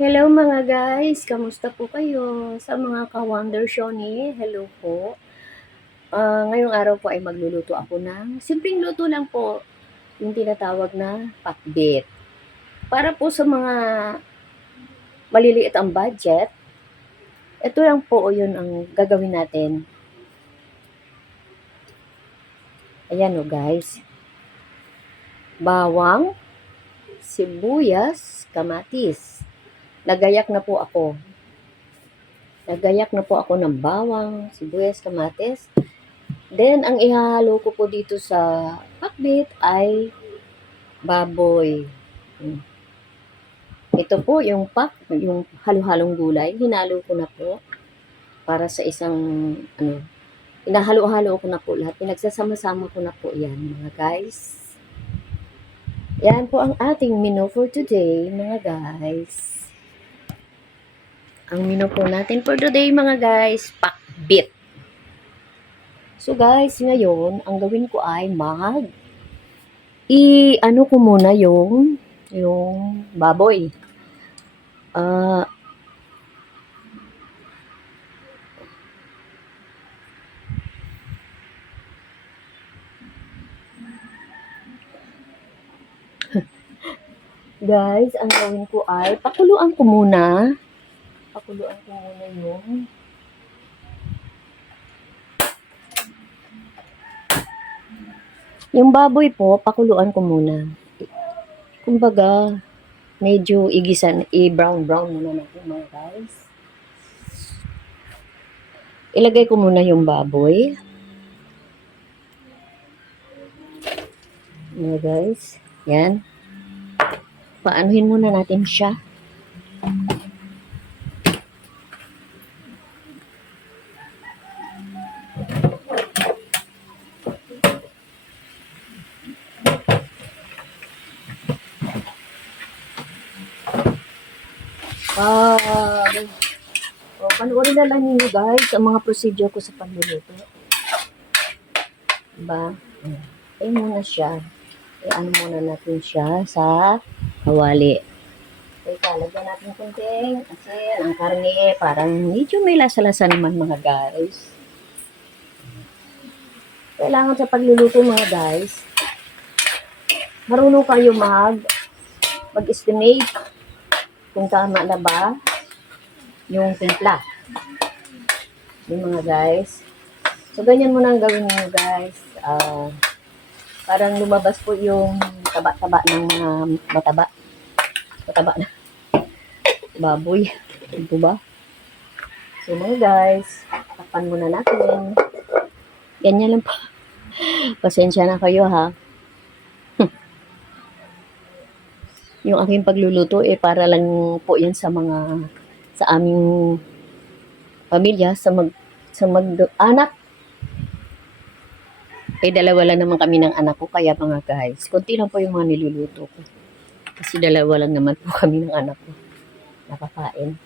Hello mga guys, kamusta po kayo? Sa mga ka-Wonder Shoni, hello po. Ngayong araw po ay magluluto ako ng simpleng luto lang po, yung tinatawag na pakbit. Para po sa mga maliliit ang budget, ito lang po yun ang gagawin natin. Ayan o guys. Bawang, sibuyas, kamatis. Nagayak na po ako. Nagayak na po ako ng bawang, sibuyas, kamatis. Then, ang ihahalo ko po dito sa pakbit ay baboy. Ito po yung yung halo-halong gulay. Hinalo ko na po para sa isang, hinahalo-halo ko na po lahat. Pinagsasama-sama ko na po yan, mga guys. Yan po ang ating menu for today, mga guys. Ang menu po natin for today, mga guys, pakbit. So guys, ngayon, ang gawin ko ay ano ko muna yung baboy. Guys, ang gawin ko ay pakuluan ko muna yung baboy po, pakuluan ko muna. Kumbaga, medyo i-brown muna natin mga guys. Ilagay ko muna yung baboy. Mga guys, yan. Paanuhin muna natin siya. Panoorin na lang ninyo guys ang mga procedure ko sa pagluluto. Diba? Muna siya. Ano muna natin siya sa kawali. Teka, lagyan natin kunting asin. Ang karne, parang medyo may lasa-lasa naman mga guys. Kailangan sa pagluluto mga guys, marunong kayo mag-estimate kung tama na ba yung timpla. Yung mga guys. So, ganyan muna ang gawin niyo guys. Parang lumabas po yung taba-taba ng mga mataba na baboy. Ito ba? So, mga guys, takpan muna natin. Ganyan lang po. Pasensya na kayo ha. Yung aking pagluluto para lang po yan sa aming pamilya, sa mag-anak. Dalawa lang naman kami ng anak ko, kaya mga guys, konti lang po yung mga niluluto ko. Kasi dalawa lang naman po kami ng anak ko nakakain.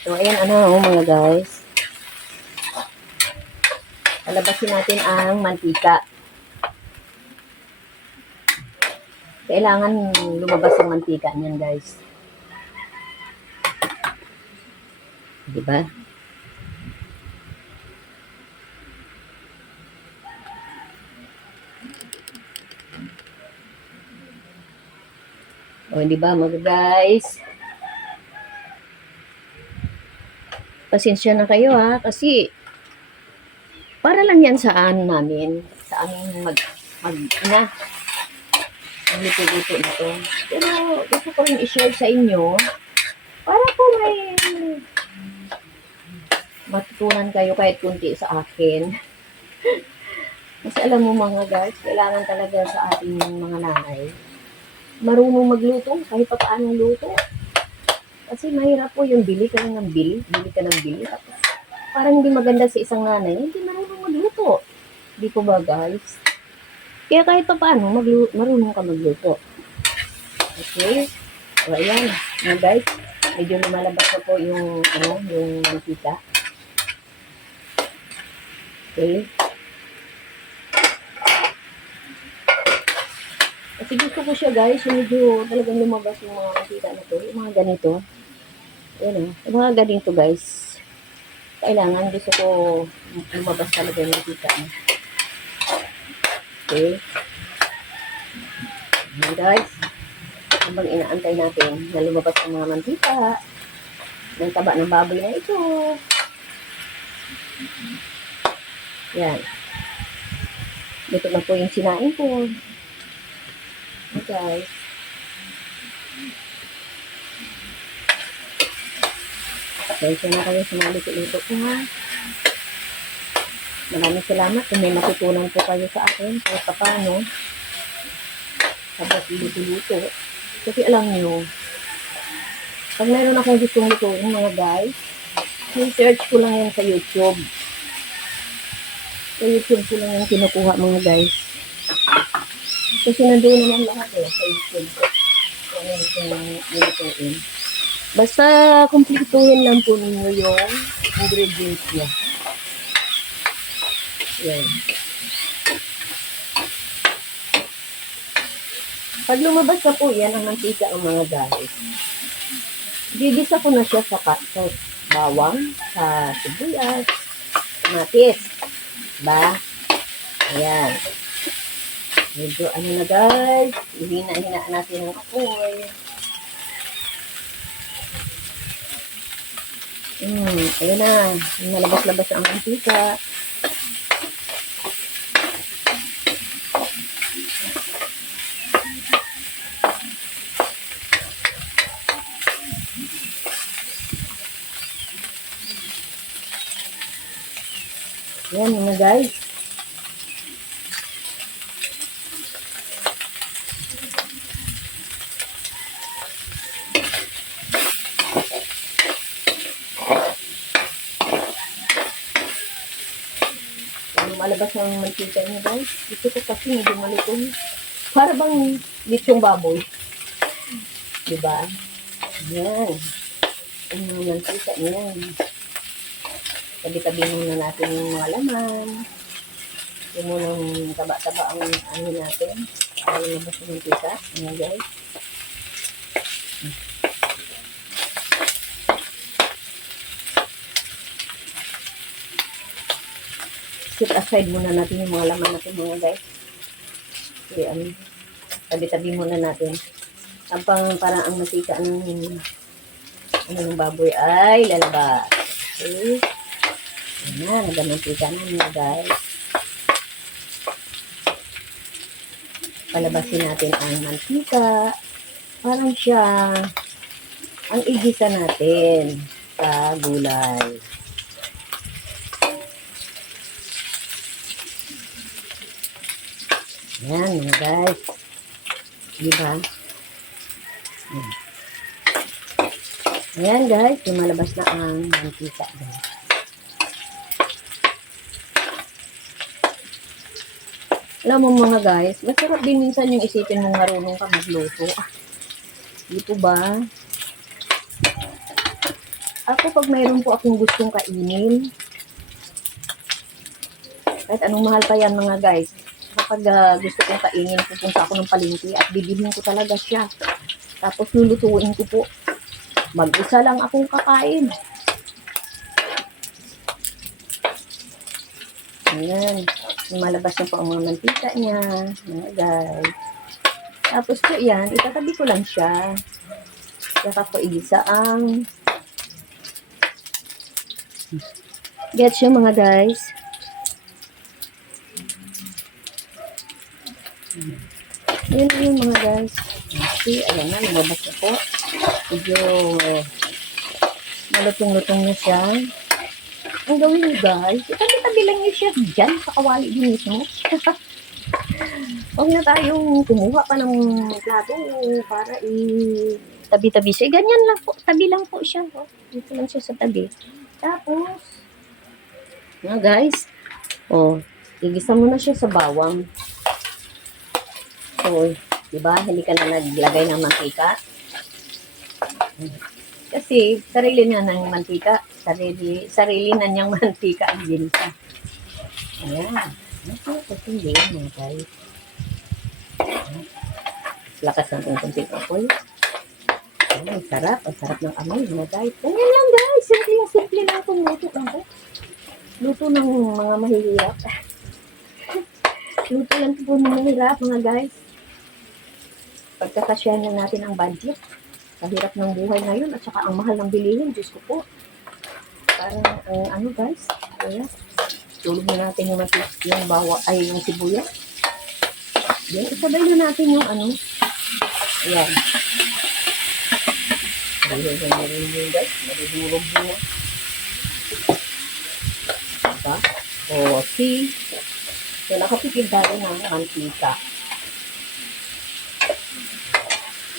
So, ayan mga guys. Palabasin natin ang mantika. Kailangan lumabas ang mantika niyan guys. Diba? O, diba mga guys? Pasensya na kayo ha, kasi para lang yan sa namin, sa aming magluluto na to. Pero gusto ko rin i-share sa inyo para po may matutunan kayo kahit kunti sa akin. Kasi alam mo mga guys, kailangan talaga sa ating mga nanay marunong magluto kahit pa paanong luto. Kasi mahirap po yung bili ka ng bili. Tapos, parang hindi maganda sa isang nanay, hindi marunong magluto. Di po ba guys? Kaya kahit pa paano, marunong ka magluto. Okay? So, ayan. Mga guys, medyo lumalabas na po yung mantika. Okay? Kasi gusto ko siya guys, yung medyo talagang lumabas yung mga mantika na to, yung mga ganito. Ayan o. Mga ganito guys. Kailangan gusto ko lumabas talaga yung mantika niya. Okay. Ayan guys. Habang inaantay natin na lumabas ang mga mantika ng taba ng baboy na ito. Yan. Dito na po yung sinain ko. Okay. Pasensya na kayo sa mga luto-luto ko ha. Maraming salamat kung may matutunan po kayo sa akin kahit pa paano. Sabot luto-luto. Kasi alam nyo, pag mayroon akong gustong lutuin mga guys, search ko lang yan sa YouTube. Sa YouTube ko lang yung kinukuha mga guys. Kasi nandoon naman lahat sa YouTube. Kung ano yung lutuin. Basta kumpletuhin lang po ninyo yung ingredients niya. Yan. Pag lumabas na po yan ang mantika ng mga guys, gigisa ko na siya sa bawang, sa sibuyas, kamatis. Diba? Ayan. Medyo ano na guys, ihina-hinaan natin ang apoy. Ayun na. Nalabas-labas ang mantika. Yan mga guys. Malabas ng mantika niya guys. Ito ko kasi medyo malutong. Para bang litsong baboy. Diba? Yan. Ang mga mantika niya. Tabi-tabi muna natin yung mga laman. Yung munang taba-taba ang ano natin. Para lumabas ng mantika. Ayan guys. Set aside muna natin yung mga laman natin mga guys. Okay, tabi-tabi muna natin. Parang ang mantika ng baboy ay lalabas. Okay. Ayan, nagamantika na mga guys. Palabasin natin ang mantika. Parang siya ang igisa natin sa gulay. Ayan mga guys. Diba? Ayan guys, lumalabas na ang mantika guys. Alam mo mga guys, masarap din minsan yung isipin mong marunong ka magluto. Dito ba? Ako pag mayroon po akong gustong kainin, kahit anong mahal pa yan mga guys, kapag gusto kong kainin, pupunta ako ng palengke at bibilhin ko talaga siya. Tapos lulutuin ko po. Mag-isa lang akong kakain. Ayan. Lumalabas na po ang mga mantika niya. Mga guys. Tapos po yan, itatabi ko lang siya. Saka ko igisa ang gets yung mga guys. Ayan yung mga guys. See, ayan na, lumabas na po. Medyo malutong-lutong na siya. Ang gawin niyo guys, itabi-tabi lang niyo siya dyan sa kawali din mismo. Huwag na tayong kumuha pa ng plato para tabi-tabi siya. Ganyan lang po, tabi lang po siya. Oh. Dito lang siya sa tabi. Tapos, mga guys, igisa mo na siya sa bawang. So, diba, hindi ka na naglagay ng mantika. Kasi, sarili na ng mantika. Sarili na niyang mantika ang ginisa. Ayan. Hindi mga guys. Lakas ng kunting apoy. Ay, sarap. Ang sarap ng amoy, mga guys. Ganyan lang, guys. Simple lang itong luto. Luto ng mga mahihirap. Luto lang ito po ng mahirap, mga guys. Pagkakasyahan lang natin ang budget. Kahirap ng buhay ngayon at saka ang mahal ng bilihin. Diyos ko po. Parang, ano guys. Ayan. Tulog na natin yung bawa, ay yung sibuyas. Yan, isabay na natin yung ano. Ayan. Ayan na rin yun guys. Madudurog yun. Diba? O, see. So, nakapipid tayo ng mantika.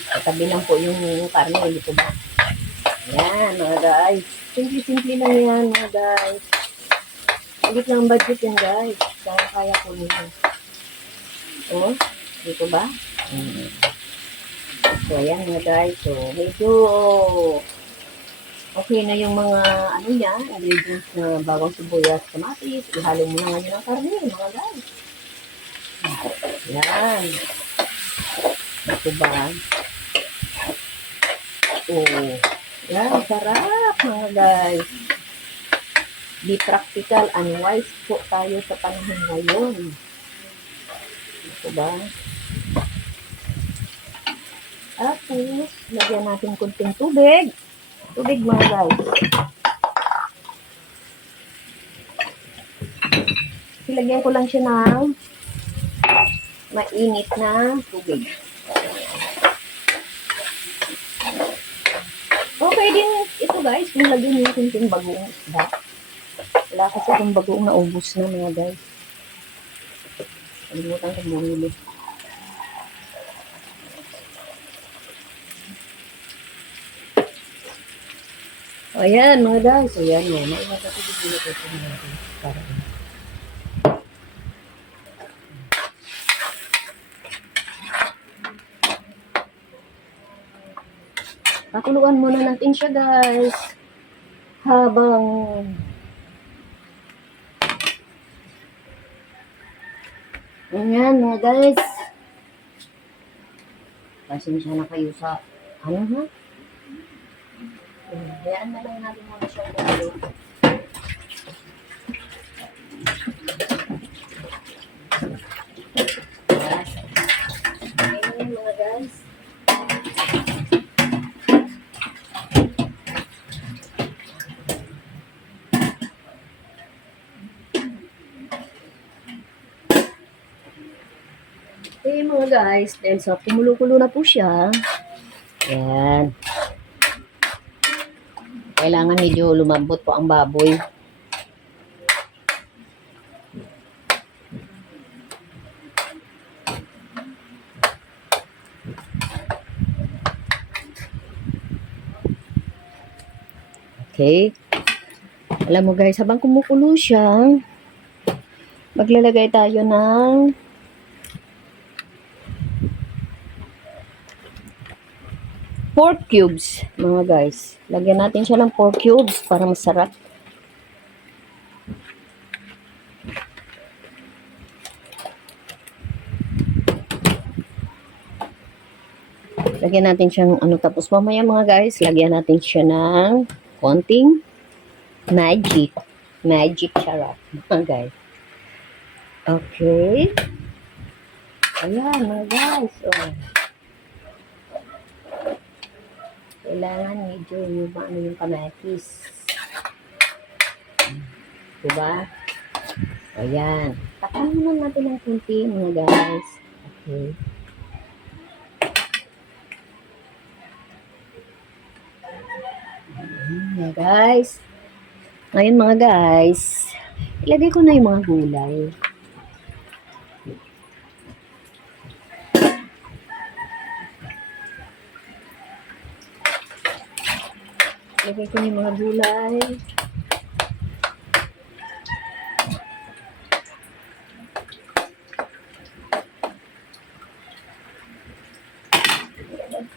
Katabi lang po yung karne. Dito ba? Ayan, mga guys. Simple lang yan, mga guys. Ulit lang budget yan, guys. Kaya ko nito. O, dito ba? So, ayan mga guys. So, medyo okay na yung mga ano niya, ingredients na bawang sibuyas, kamatis. Ihalo mo na ngayon ang karne, mga guys. Ayan. Ito ba? Oh, yan, sarap mga guys. Be practical and wise po tayo sa panahon ngayon. Ito ba? Tapos, lagyan natin kunting tubig. Tubig mga guys. Ilagyan ko lang siya ng mainit na tubig. Okay din ito guys, kung lagyan niyo kunting bagoong isda. Wala kasi itong bagoong naubos na mga guys. Kalimutan ko bumili. Ayan mga guys. Ayan mo. Maingat ako dito ito mga guys. Para pakuluan muna natin siya guys. Habang ayan mga guys. Pasensya na kayo sa ano ha? Hayaan na lang natin muna siya kumulo. Ayan mga guys. Okay mga guys, dahil sa kumulo-kulo na po siya, ayan. Kailangan medyo lumambot po ang baboy. Okay. Alam mo guys, habang kumukulo siya, maglalagay tayo ng pork cubes, mga guys. Lagyan natin siya ng pork cubes para masarap. Lagyan natin siyang ano, tapos mamaya mga guys, lagyan natin siya ng konting magic. Magic sarap, mga guys. Okay. Ayan, mga guys. Oh. Kailangan medyo maano yung kamatis. Diba? Ayan. Takpan naman natin ng kunti, mga guys. Okay. Ayan, guys. Ngayon, mga guys, ilagay ko na yung mga gulay. Ilagay ko na yung mga gulay.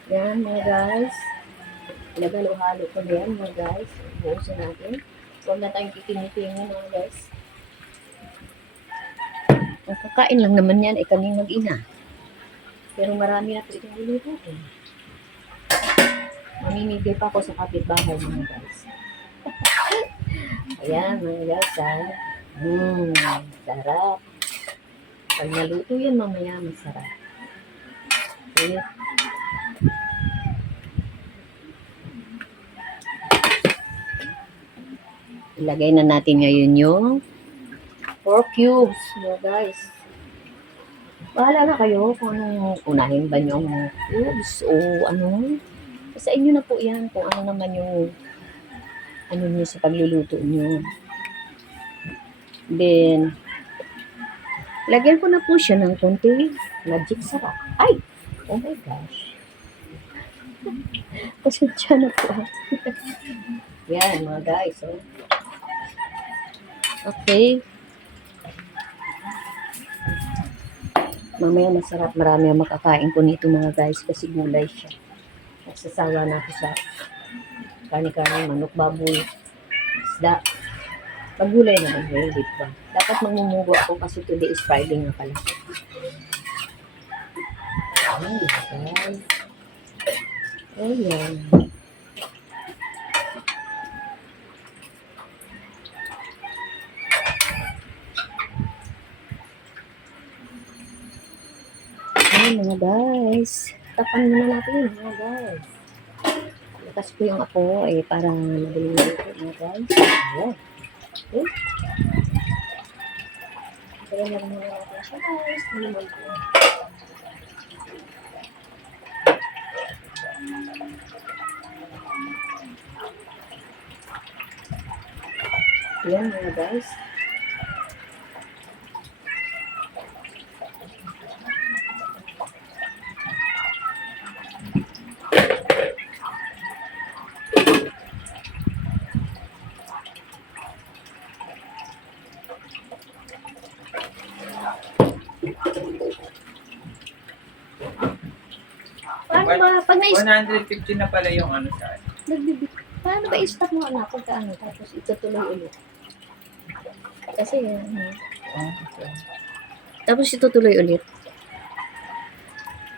Yan, mga guys. Ilagalo-halo ko na yan, mga guys. Buusin natin. Huwag na tayong kikinig-tingin, mga guys. Ang kakain lang naman yan ay kaming mag-ina. Pero marami na ito itong niluto ko. Mamimigay pa ako sa kapitbahay mga guys. Ayan mga guys ha. Sarap. Pag naluto yan mamaya masarap. Okay. Ilagay na natin ngayon yung 4 cubes mga guys. Bahala na kayo kung anong unahin ba yung cubes o ano. Sa inyo na po yan kung ano naman yung ano nyo sa pagluluto nyo. Then, lagyan ko na po siya ng konti magic sarap. Ay! Oh my gosh. Pasensya na po. Yan mga guys. Oh. Okay. Mamaya masarap. Marami ang makakain ko nito mga guys kasi gulay siya. Nagsasawa na ako sa kani-kani, manok, baboy, isda. Pag gulay naman, hindi pa. Dapat magmumugo ako kasi today is Friday nga pala. Ayan. Ayan. Ayan mga guys. Tapan muna natin mga guys. Lakas ko yung apo ay parang madaling dito mga guys. Ayan. Okay. Kaya na muna natin siya guys. Naman po. Ayan mga guys. Paano ba? Pag 150 na pala yung ano sa akin. Paano ba i-stop mo anak pagkaano tapos itutuloy ulit? Kasi tapos itutuloy ulit.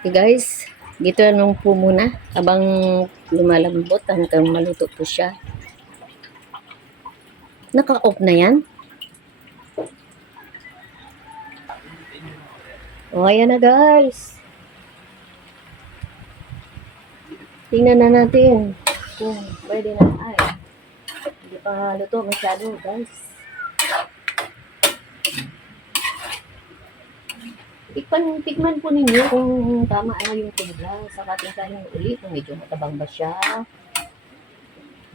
Okay guys, dito nung po muna habang lumalambot hanggang maluto po siya. Naka-off na yan? O, ayan na guys. Tingnan na natin kung pwede na. Ay, hindi pa luto masyado guys. Tikman po ninyo kung tama na yung timpla. Saka tingnan ulit kung medyo matabang ba siya.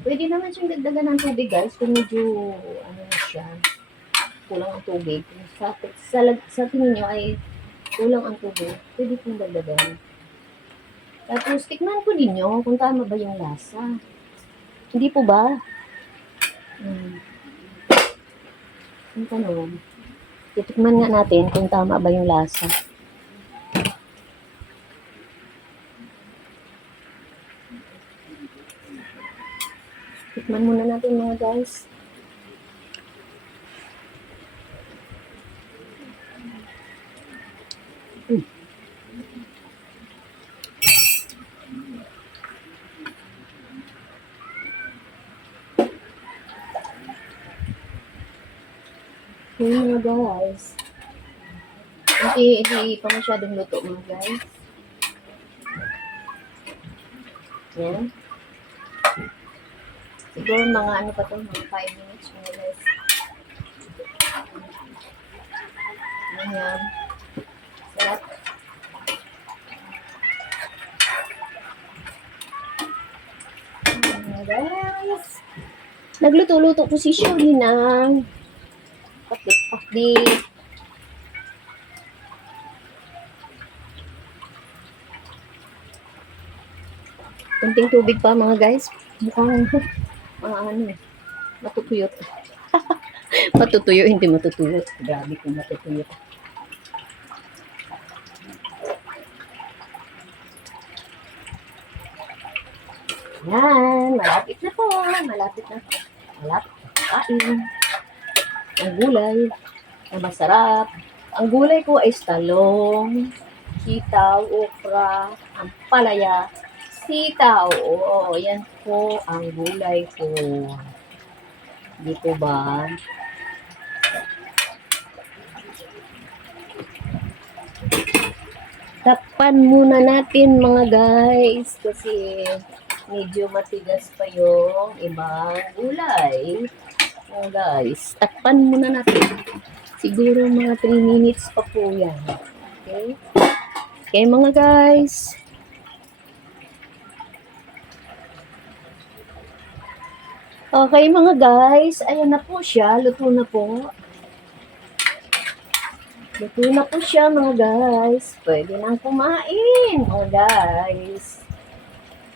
Pwede naman siyang dagdagan ng tubig guys kung medyo ano na siya. Kulang ang tubig. Sa tingin nyo ay kulang ang tubig. Pwede pong dagdagan. Tapos tikman po ninyo kung tama ba yung lasa. Hindi po ba? Ang tanong. Titikman nga natin kung tama ba yung lasa. Tikman muna natin mga guys. Yung mga guys. Hindi pa masyadong luto mga guys. Yan. Siguro mga ano pa to, mga 5 minutes mga guys. Ayan. Sarap. Mga guys. Nagluto-luto po si Shirley ng pakdik. Kunting tubig pa mga guys. Mukhang ano, matutuyot. Matutuyo, hindi matutuyot. Grabe kung matutuyot. Yan, malapit na po. Malapit na kain. Ang gulay na masarap. Ang gulay ko ay talong, sitaw, okra, ampalaya, sitaw. Oo, yan po ang gulay ko. Di po ba? Takpan muna natin mga guys kasi medyo matigas pa yung ibang gulay. Mga guys, takpan muna natin. Siguro mga 3 minutes pa po yan. Okay? Okay mga guys. Okay mga guys, ayan na po siya. Luto na po. Luto na po siya mga guys. Pwede nang kumain mga guys.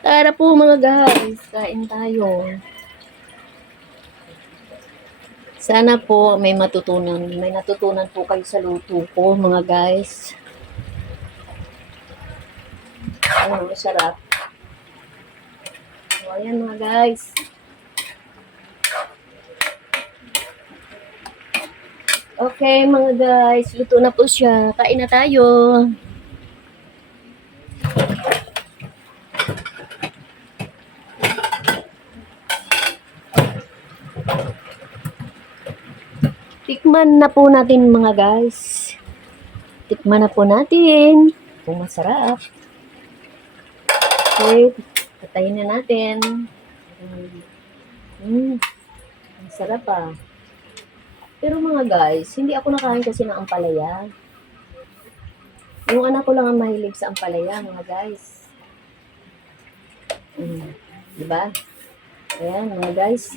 Tara po mga guys, kain tayo. Sana po may natutunan po kayo sa luto ko mga guys. Ano, masarap. So, ayan mga guys. Okay mga guys, luto na po siya. Kain na tayo. Tikman na po natin mga guys. Tikman na po natin. Kung masarap. Okay, patayin na natin. Masarap ah. Pero mga guys, hindi ako nakain kasi ng ampalaya. Yung anak ko lang ang mahilig sa ampalaya, mga guys. Diba? Ayan, mga guys.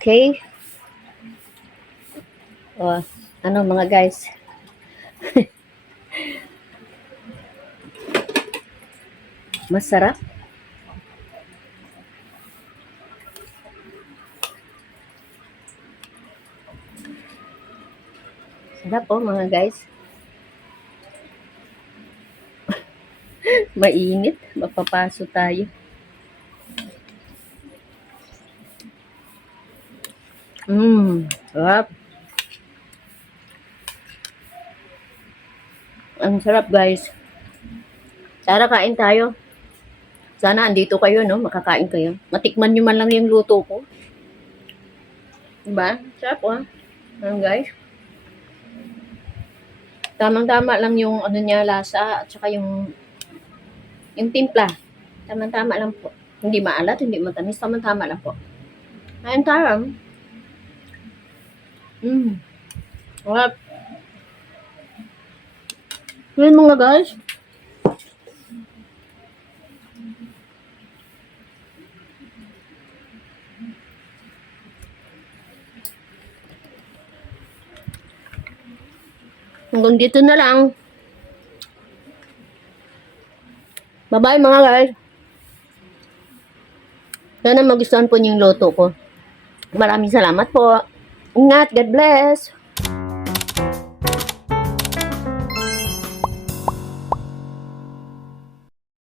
Okay. O, ano mga guys? Masarap. Sarap po mga guys. Mainit. Mapapaso tayo. Sarap. Ang sarap guys. Tara kain tayo. Sana andito kayo, no? Makakain kayo. Matikman nyo man lang yung luto ko. Diba? Sarap ah. Guys. Tamang-tama lang yung ano niya lasa at saka yung timpla. Tamang-tama lang po. Hindi maalat, hindi matamis, tamang-tama lang po. Ayun tayo. Sarap. Yun mga guys. Hanggang dito na lang. Bye-bye mga guys. Sana magustuhan po niyo yung loto ko. Maraming salamat po. Ingat. God bless.